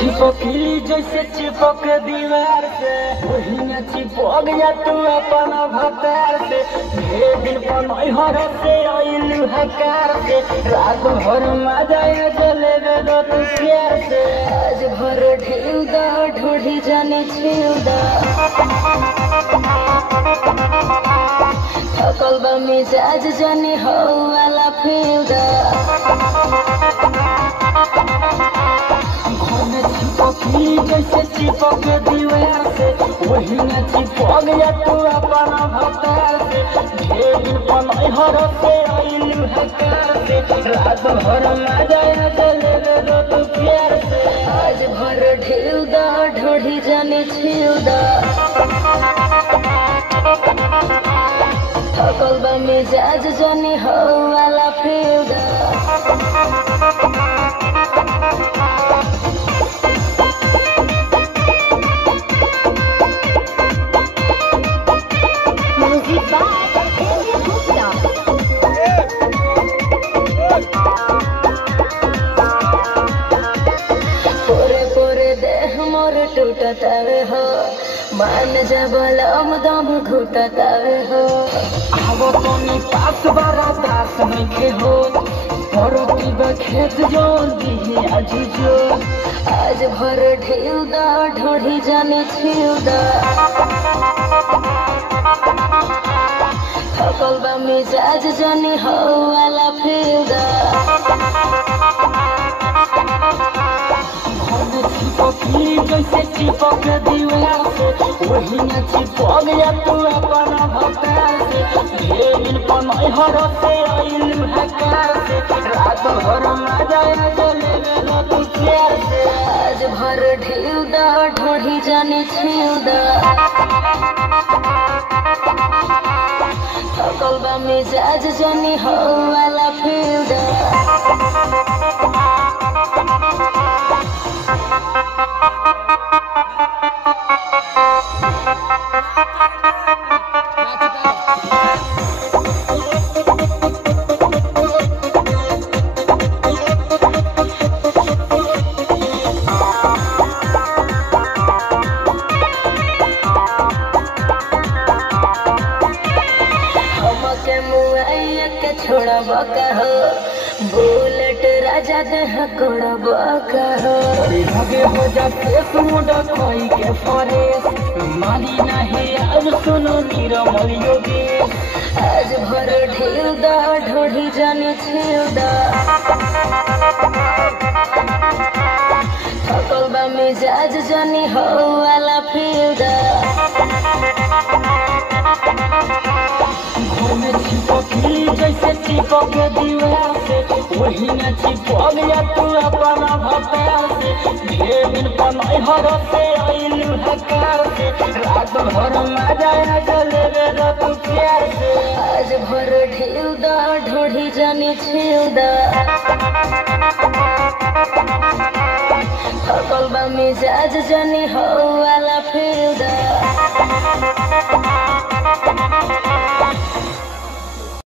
चिपकली जैसे चिपक दीवार से वही न चिपक जा तू अपन भतार से। ढेर दिन पनहर से आइलू हकार से रात भर मजा जलेबे दो तू प्यार से। आज भर ढेउ दा ढोढ़ी जाने छेउ दा थकल बा मिजाज जाने हो वाला फेउ दा। चिपकली जैसे चिपक दीवार से वही न चिपक जा तू अपन भतार से। ढेर दिन पनहर से आइलू हकार से रात भर मजा जलेबे दो तू प्यार से। आज भर ढेउ दा ढोढ़ी जाने छेउ दा थकल बा मिजाज जाने हो वाला फेउ दा। पोरे पोरे देह मोर टूटतावे हो मान जबलम दम घुटतावे हो। आवो तोनी पास बड़ा दास नइखे हो परती बा खेत जोन दिही आजी जो। आज भर ढेउ दा ढोढ़ी जाने छेउ दा थकल बा मिजाज जाने हो वाला फेउ दा। चिपकली जैसे चिपक दीवार से वही न चिपक जा तू अपन भतार से। ढेर दिन पनहर से आइलू हकार से रात भर मजा जलेबे दो तू प्यार से। आज भर ढेउ दा ढोढ़ी जाने छेउ दा थकल बा मिजाज जाने हो वाला फेउ दा। हमके मुआइया के छोड़ब कहो बुलेट राजा देह कोड़ब कहो। लगे हो जा फेस मुंडा कोई के फरेस माली नहीं आज सुनो निरमल योगेश। आज भर ढेउ दा ढोढ़ी जाने छेउ दा थकल बा मिजाज जाने हो वाला फेउ दा। चिपकली जैसे चिपक दीवार से वही न चिपक जा तू अपन भतार से। ढेर दिन पनहर से आइलू हकार से रात भर मजा जलेबे दो तू प्यार से। आज भर ढेउ दा ढोढ़ी जाने छेउ दा थकल बा मिजाज जाने हो वाला फेउ दा।